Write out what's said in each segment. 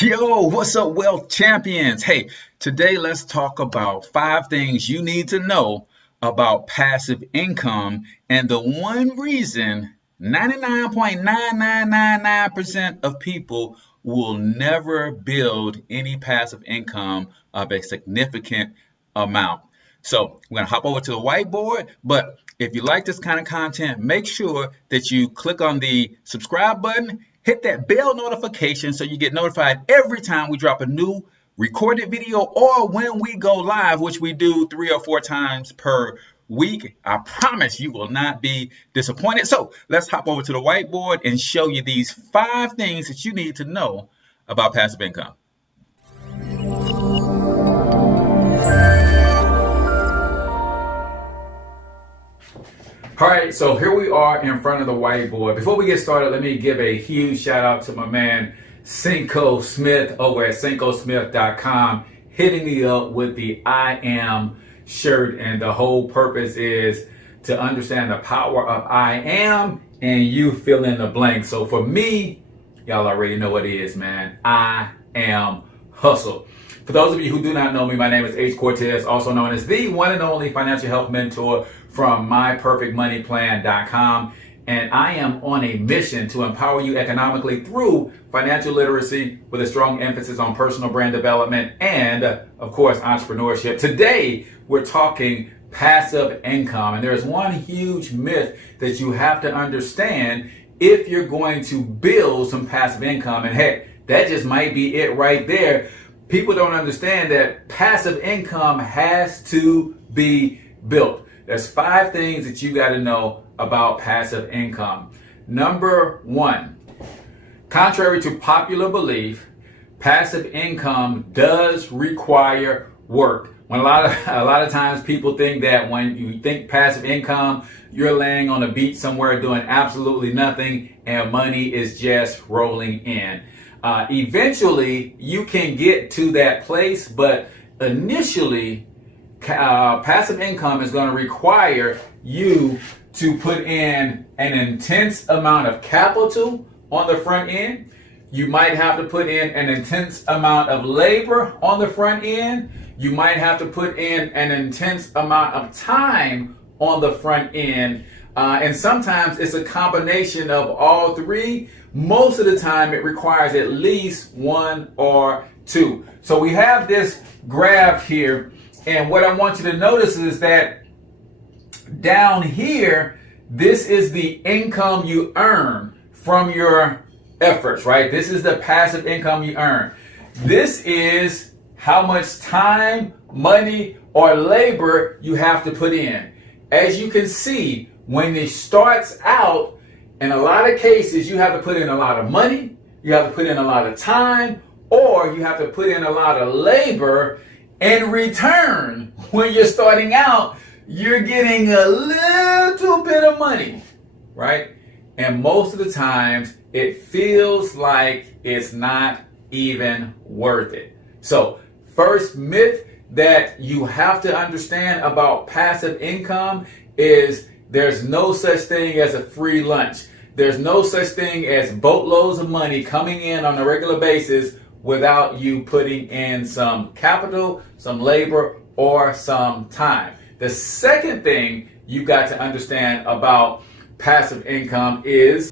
Yo, what's up, wealth champions? Hey, today let's talk about 5 things you need to know about passive income and the one reason 99.9999% of people will never build any passive income of a significant amount. So we're going to hop over to the whiteboard, but if you like this kind of content, make sure that you click on the subscribe button, hit that bell notification so you get notified every time we drop a new recorded video or when we go live, which we do 3 or 4 times per week. I promise you will not be disappointed. So let's hop over to the whiteboard and show you these 5 things that you need to know about passive income. All right, so here we are in front of the whiteboard. Before we get started, let me give a huge shout out to my man, Cinco Smith over at cincosmith.com, hitting me up with the I Am shirt. And the whole purpose is to understand the power of I am and you fill in the blank. So for me, y'all already know what it is, man. I am hustle. For those of you who do not know me, my name is H. Cortez, also known as the one and only financial health mentor from myperfectmoneyplan.com. And I am on a mission to empower you economically through financial literacy with a strong emphasis on personal brand development and, of course, entrepreneurship. Today, we're talking passive income. And there's one huge myth that you have to understand if you're going to build some passive income. And heck, that just might be it right there. People don't understand that passive income has to be built. There's 5 things that you got to know about passive income. Number 1, contrary to popular belief, passive income does require work. When a lot of times people think that when you think passive income, you're laying on a beach somewhere doing absolutely nothing and money is just rolling in. Eventually, you can get to that place, but initially, passive income is going to require you to put in an intense amount of capital on the front end. You might have to put in an intense amount of labor on the front end. You might have to put in an intense amount of time on the front end. And sometimes it's a combination of all 3. Most of the time it requires at least 1 or 2. So we have this graph here, and what I want you to notice is that down here, this is the income you earn from your efforts, right? This is the passive income you earn. This is how much time, money, or labor you have to put in. As you can see, when it starts out, in a lot of cases, you have to put in a lot of money, you have to put in a lot of time, or you have to put in a lot of labor. In return, when you're starting out, you're getting a little bit of money, right? And most of the times, it feels like it's not even worth it. So, first myth that you have to understand about passive income is there's no such thing as a free lunch. There's no such thing as boatloads of money coming in on a regular basis without you putting in some capital, some labor, or some time. The second thing you've got to understand about passive income is,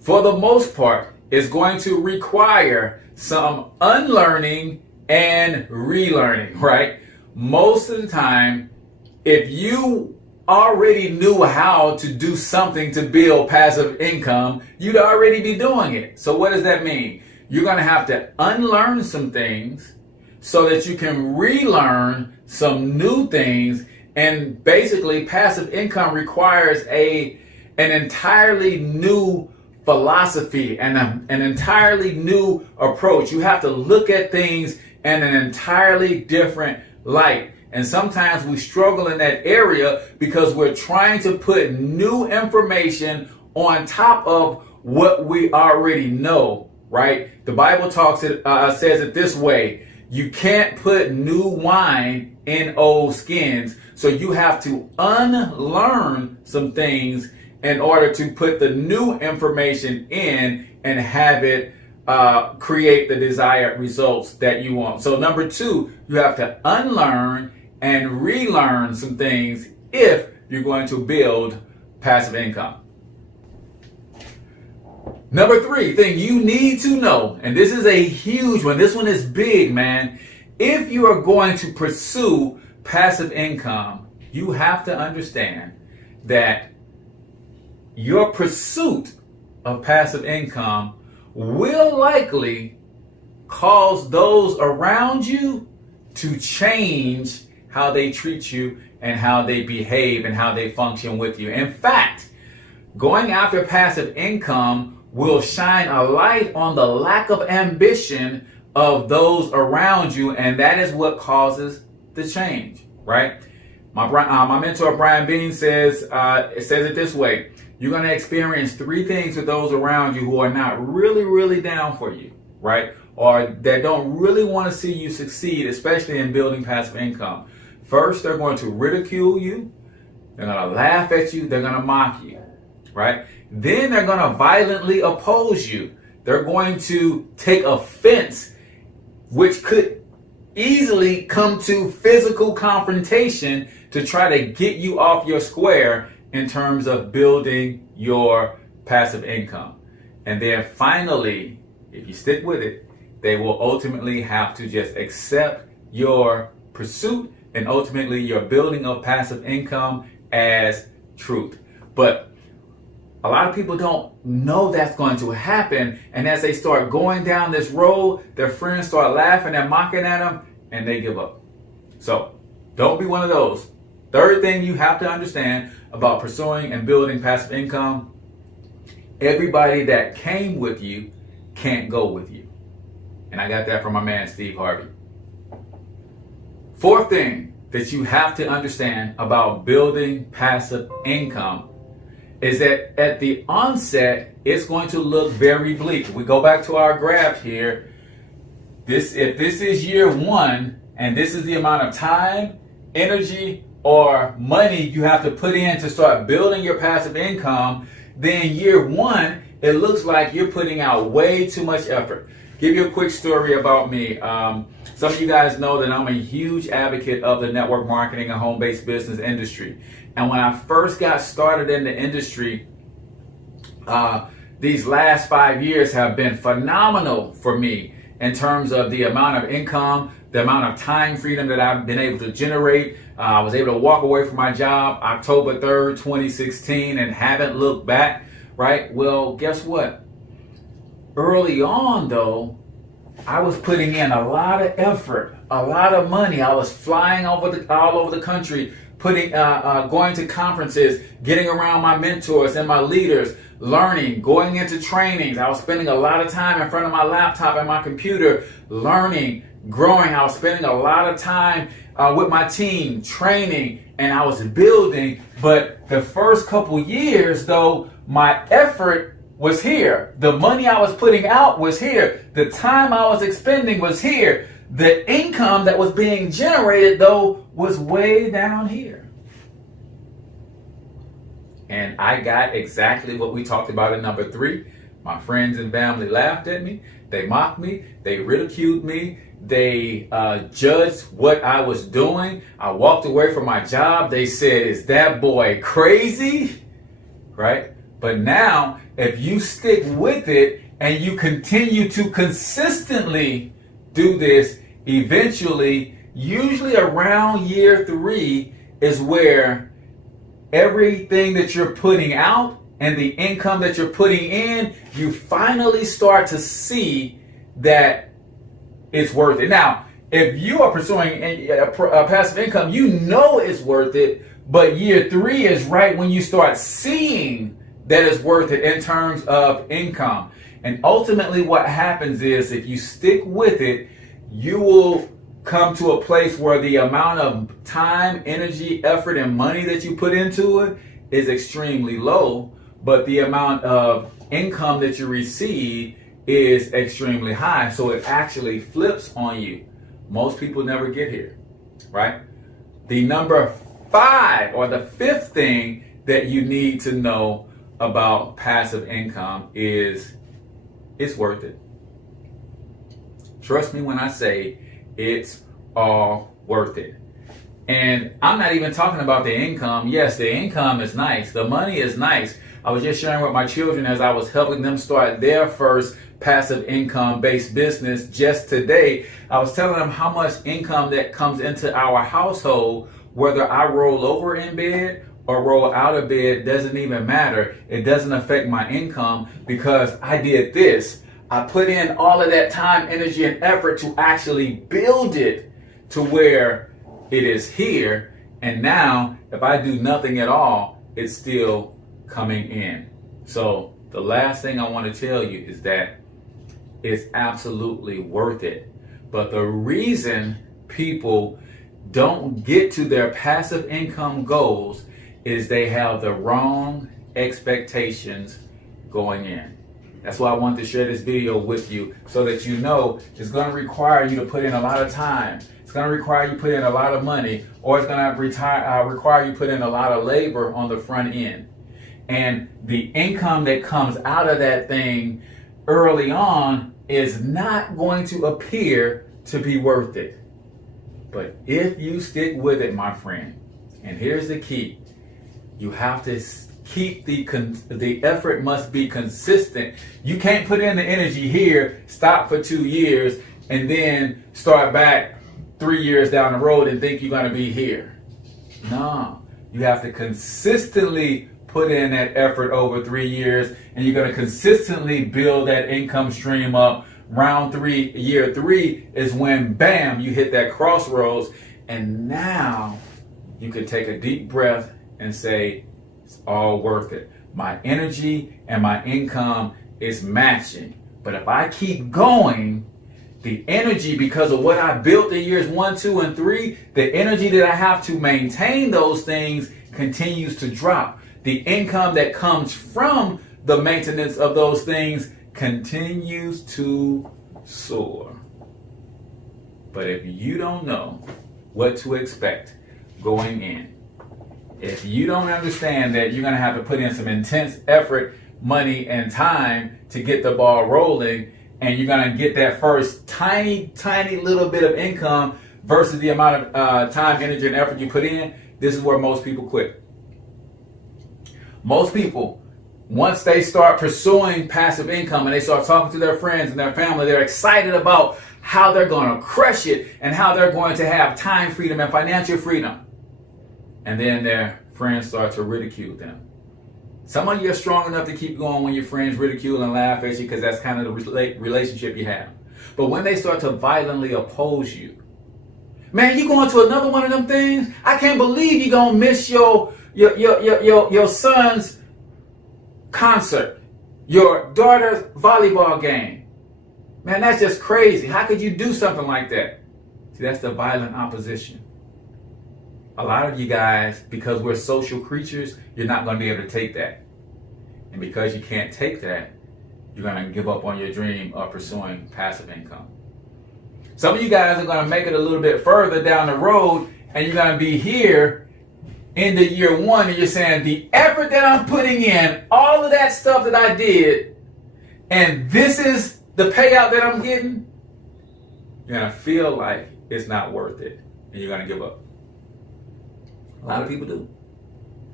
for the most part, it's going to require some unlearning and relearning, right? Most of the time, if you already knew how to do something to build passive income, you'd already be doing it. So what does that mean? You're going to have to unlearn some things so that you can relearn some new things. And basically, passive income requires an entirely new philosophy and an entirely new approach. You have to look at things in an entirely different light. And sometimes we struggle in that area because we're trying to put new information on top of what we already know, right? The Bible says it this way: you can't put new wine in old skins. So you have to unlearn some things in order to put the new information in and have it create the desired results that you want. So number two, you have to unlearn and relearn some things if you're going to build passive income. Number three thing you need to know, and this is a huge one, this one is big, man. If you are going to pursue passive income, you have to understand that your pursuit of passive income will likely cause those around you to change how they treat you and how they behave and how they function with you. In fact, going after passive income will shine a light on the lack of ambition of those around you, and that is what causes the change, right? My mentor Brian Bean says it this way: you're going to experience three things with those around you who are not really down for you, right? Or that don't really want to see you succeed, especially in building passive income. First, they're going to ridicule you. They're going to laugh at you. They're going to mock you, right? Then they're going to violently oppose you. They're going to take offense, which could easily come to physical confrontation to try to get you off your square in terms of building your passive income. And then finally, if you stick with it, they will ultimately have to just accept your pursuit and ultimately your building of passive income as truth. But a lot of people don't know that's going to happen, and as they start going down this road, their friends start laughing and mocking at them, and they give up. So don't be one of those. Third thing you have to understand about pursuing and building passive income: everybody that came with you can't go with you. And I got that from my man Steve Harvey. Fourth thing that you have to understand about building passive income is that at the onset, it's going to look very bleak. If we go back to our graph here, if this is year one, and this is the amount of time, energy, or money you have to put in to start building your passive income, then year one, it looks like you're putting out way too much effort. Give you a quick story about me. Some of you guys know that I'm a huge advocate of the network marketing and home-based business industry. And when I first got started in the industry, these last 5 years have been phenomenal for me in terms of the amount of income, the amount of time freedom that I've been able to generate. I was able to walk away from my job October 3rd, 2016 and haven't looked back, right? Well, guess what? Early on, though, I was putting in a lot of effort, a lot of money. I was flying all over the country, going to conferences, getting around my mentors and my leaders, learning, going into trainings. I was spending a lot of time in front of my laptop and my computer, learning, growing. I was spending a lot of time with my team, training, and I was building. But the first couple years, though, my effort was here. The money I was putting out was here. The time I was expending was here. The income that was being generated, though, was way down here. And I got exactly what we talked about in number 3. My friends and family laughed at me. They mocked me. They ridiculed me. They judged what I was doing. I walked away from my job. They said, "Is that boy crazy?" Right? But now, if you stick with it and you continue to consistently do this, eventually, usually around year 3 is where everything that you're putting out and the income that you're putting in, you finally start to see that it's worth it. Now, if you are pursuing a passive income, you know it's worth it, but year 3 is right when you start seeing that it's worth it in terms of income. And ultimately what happens is, if you stick with it, you will come to a place where the amount of time, energy, effort, and money that you put into it is extremely low, but the amount of income that you receive is extremely high. So it actually flips on you. Most people never get here, right? The number 5, or the 5th thing that you need to know about passive income is it's worth it. Trust me when I say it's all worth it. And I'm not even talking about the income. Yes, the income is nice. The money is nice. I was just sharing with my children as I was helping them start their first passive income based business just today. I was telling them how much income that comes into our household, whether I roll over in bed or roll out of bed, doesn't even matter. It doesn't affect my income because I did this. I put in all of that time, energy, and effort to actually build it to where it is here. And now, if I do nothing at all, it's still coming in. So the last thing I want to tell you is that it's absolutely worth it. But the reason people don't get to their passive income goals is they have the wrong expectations going in. That's why I want to share this video with you so that you know it's going to require you to put in a lot of time. It's going to require you to put in a lot of money, or it's going to require you to put in a lot of labor on the front end. And the income that comes out of that thing early on is not going to appear to be worth it. But if you stick with it, my friend, and here's the key, you have to keep the effort must be consistent. You can't put in the energy here, stop for 2 years, and then start back 3 years down the road and think you're going to be here. No, you have to consistently put in that effort over 3 years, and you're going to consistently build that income stream up. Year three is when, bam, you hit that crossroads, and now you can take a deep breath and say, it's all worth it. My energy and my income is matching. But if I keep going, the energy, because of what I built in years 1, 2, and 3, the energy that I have to maintain those things continues to drop. The income that comes from the maintenance of those things continues to soar. But if you don't know what to expect going in, if you don't understand that you're going to have to put in some intense effort, money, and time to get the ball rolling, and you're going to get that first tiny little bit of income versus the amount of time, energy, and effort you put in, this is where most people quit. Most people, once they start pursuing passive income and they start talking to their friends and their family, they're excited about how they're going to crush it and how they're going to have time freedom and financial freedom. And then their friends start to ridicule them. Some of you are strong enough to keep going when your friends ridicule and laugh at you because that's kind of the relationship you have. But when they start to violently oppose you, man, you going to another one of them things? I can't believe you're going to miss your son's concert, your daughter's volleyball game. Man, that's just crazy. How could you do something like that? See, that's the violent opposition. A lot of you guys, because we're social creatures, you're not going to be able to take that. And because you can't take that, you're going to give up on your dream of pursuing passive income. Some of you guys are going to make it a little bit further down the road, and you're going to be here into year 1, and you're saying, the effort that I'm putting in, all of that stuff that I did, and this is the payout that I'm getting, you're going to feel like it's not worth it, and you're going to give up. A lot of people do,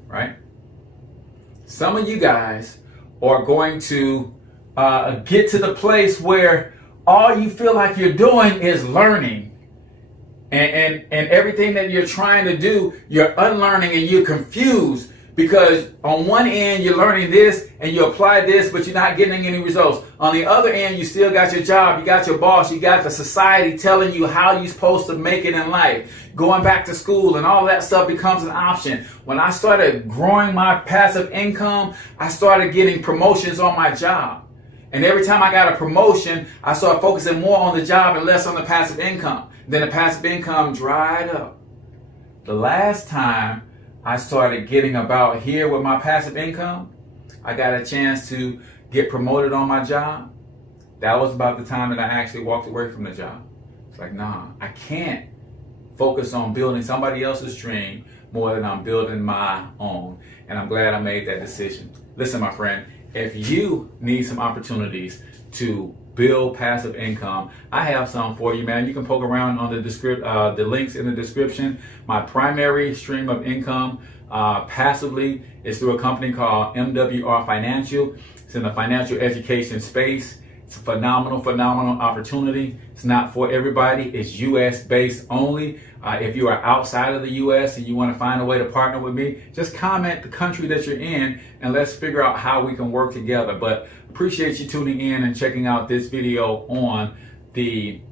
right? Some of you guys are going to get to the place where all you feel like you're doing is learning. And everything that you're trying to do, you're unlearning and you're confused because on one end you're learning this and you apply this, but you're not getting any results. On the other end, you still got your job, you got your boss, you got the society telling you how you're supposed to make it in life. Going back to school and all that stuff becomes an option. When I started growing my passive income, I started getting promotions on my job. And every time I got a promotion, I started focusing more on the job and less on the passive income. Then the passive income dried up. The last time I started getting about here with my passive income, I got a chance to get promoted on my job. That was about the time that I actually walked away from the job. It's like, nah, I can't focus on building somebody else's dream more than I'm building my own. And I'm glad I made that decision. Listen, my friend, if you need some opportunities to build passive income. I have some for you, man. You can poke around on the links in the description. My primary stream of income passively is through a company called MWR Financial. It's in the financial education space. It's a phenomenal opportunity. It's not for everybody. It's US based only. If you are outside of the US and you want to find a way to partner with me, just comment the country that you're in and let's figure out how we can work together. But appreciate you tuning in and checking out this video on the